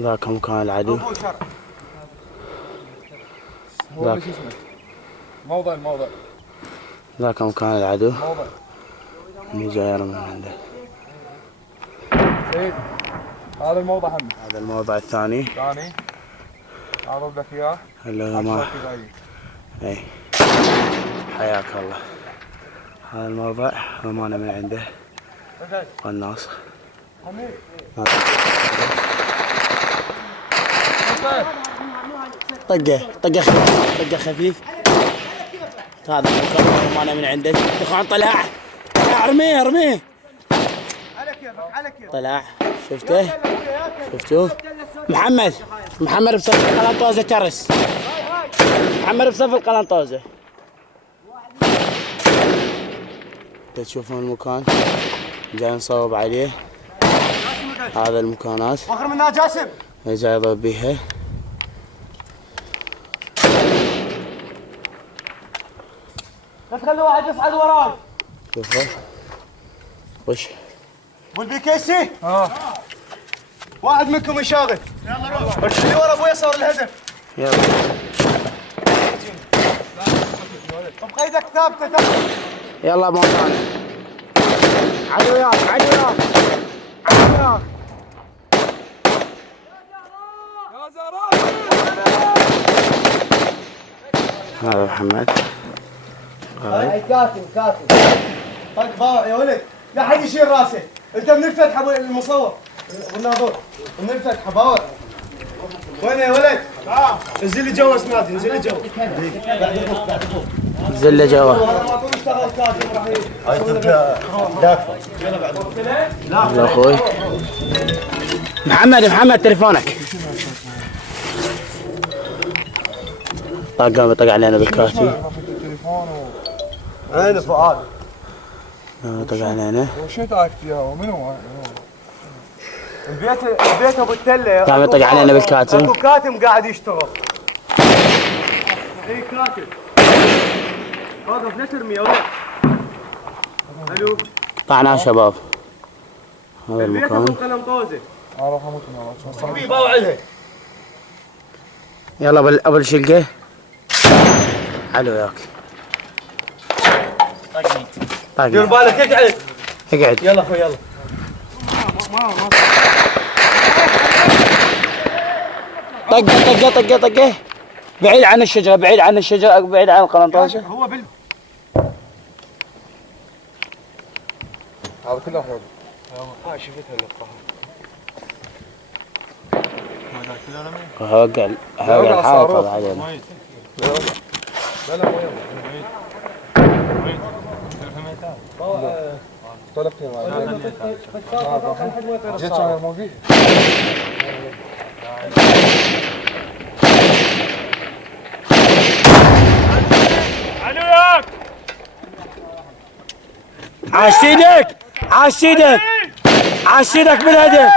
ذاك مكان العدو. ذاك موضع ذاك مكان العدو اللي جاي من عنده. سيد هذا الموضع هم. هذا الموضع الثاني. اعرض لك اياه. اللي ما اي حياك الله. هذا الموضع رمانا من عنده قناص. طقه خفيف. هذا المكان رمانا من عندك. اخوان طلع ارميه. طلع شفتوه محمد بصف القلنطوزه ترس. محمد بصف القلنطوزه. تشوفون المكان جاي نصوب عليه. هذا المكانات وخر منها جاسم جاي يضرب بيها. لا تخلي واحد يصعد وراك. شوفوا وش والبيكيسي واحد منكم يشاغل. يلا روح ارسلي ورا ابوي صار الهدف. يلا بقيدك ثابته. يلا موطن. عدو وياك. يا زهراء هذا محمد. كاتب طق باع يا ولد. لا حد يشيل راسه. انت من الفتحه ابو المصور والناظور من الفتحه باور. وين يا ولد؟ انزل لي جوا اسنادي. انزل لي جوا. زله جوا. هاي يلا اخوي محمد تليفونك. طق علينا بالكاتي. عين فؤاد طق علينا. وشو تاكت يا منو؟ البيت ابو التله. قام يطق علينا بالكاتم. اكو كاتم قاعد يشتغل. اي كاتم واقف لا ترمي يا ولد. الو طعناه شباب. هذا البيت ابو المكان. القلنطوزه. اروح اموت حبيبي باوعدها. يلا ابو الشلقه. علو وياك. دير بالك اقعد. يلا اخوي يلا. طقه بعيد عن الشجره بعيد عن القلنطوشه. هو هذا كله حلو. شفتها اللقطه. هوقع الحائط هذا علينا. لا طلقت جيت على الموبيل. علو ياك. عاش ايدك بالهدف.